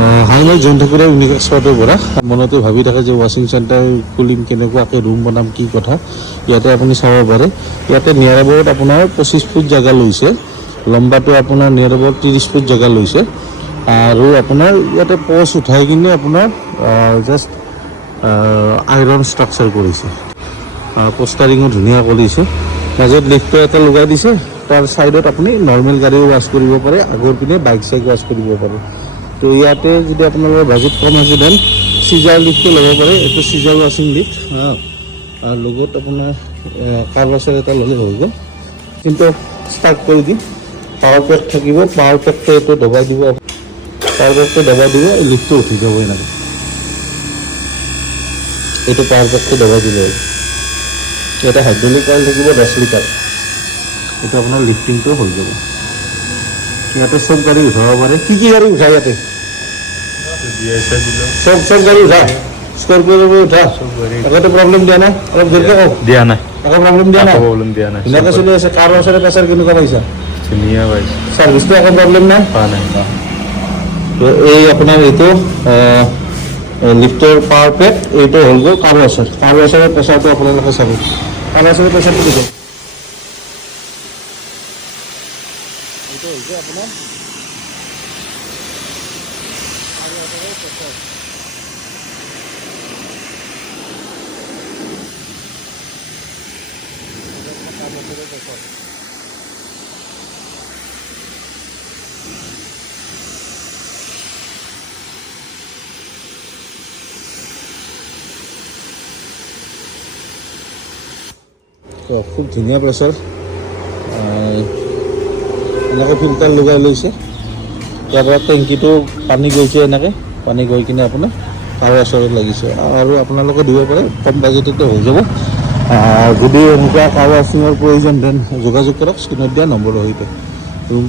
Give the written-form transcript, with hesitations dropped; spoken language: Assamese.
হাই মই জন্তুপুৰৰ ইউনিক এক্সপাৰ্টৰ পৰা মনতে ভাবি থাকে যে ৱাশ্বিং চেণ্টাৰ খুলিম কেনেকুৱাকৈ ৰুম বনাম কি কথা ইয়াতে আপুনি চাব পাৰে ইয়াতে নিয়াৰ এবাউট আপোনাৰ 25 ফুট জেগা লৈছে লম্বাটো আপোনাৰ নিয়াৰ এবাউট 30 ফুট জেগা লৈছে আৰু আপোনাৰ ইয়াতে প'ষ্ট উঠাই কিনে আপোনাৰ জাষ্ট আইৰণ ষ্ট্ৰাকচাৰ কৰিছে পোষ্টাৰিঙো ধুনীয়া কৰিছে মাজত লিফ্ট এটা লগাই দিছে তাৰ ছাইডত আপুনি নৰ্মেল গাড়ীও ৱাছ কৰিব পাৰে আগৰ পিনে বাইক চাইক ৱাছ কৰিব পাৰে তো ইয়াতে যদি আপোনালোকৰ বাজেট কম আছে দেন চিজাৰ লিফ্টটো ল'ব পাৰে এইটো চিজাৰ ৱাশ্বিং লিফ্ট আৰু লগত আপোনাৰ কাৰ ৱাশ্বাৰ এটা ল'লে হৈ গ'ল কিন্তু ষ্টাৰ্ট কৰি দিম পাৱাৰ পেক থাকিব পাৱাৰ পেকটো এইটো দবাই দিব পাৱাৰ পেকটো দবাই দিব লিফ্টটো উঠি যাব এনেকৈ এইটো পাৱাৰ পেকটো দবাই দিব এটা হাইড্ৰলিক অইল থাকিব 10 লিটাৰ এইটো আপোনাৰ লিফ্টিংটো হৈ যাব ইয়াতে চব গাড়ী উঠাব পাৰে কি গাড়ী উঠায় ইয়াতে চব গাড়ী উঠা স্কৰপিঅ' উঠা একোতো প্ৰব্লেম দিয়া নাই অলপ জোৰকৈ কওক দিয়া নাই একো প্ৰব্লেম দিয়া নাই ধুনীয়াকৈ চলি আছে কাৰ ওচৰে প্ৰেছাৰ কেনেকুৱা পাইছা ধুনীয়া পাইছে ছাৰ্ভিচটো একো প্ৰব্লেম নাই পোৱা নাই তো এই আপোনাৰ এইটো লিফ্টৰ পাৱাৰ পেক এইটো হ'ল গ'ল কাৰ ৱাছাৰৰ প্ৰেছাৰটো আপোনালোকে চাব কাৰ ৱাছাৰৰ প্ৰেছাৰটো দিব এইটো হৈছে আপোনাৰ খুব ধুনীয়া প্ৰেছাৰ এনেকৈ ফিল্টাৰ লগাই লৈছে ইয়াৰ পৰা টেংকিটো পানী গৈছে এনেকৈ পানী গৈ কিনে আপোনাৰ কাৰ ৱাছাৰত লাগিছে আৰু আপোনালোকে দিব পাৰে কম বাজেটতে হৈ যাব যদি এনেকুৱা কাৰ ৱাশ্বিঙৰ প্ৰয়োজন দেন যোগাযোগ কৰক স্ক্ৰীণত দিয়া নম্বৰৰ সৈতে ৰুমটো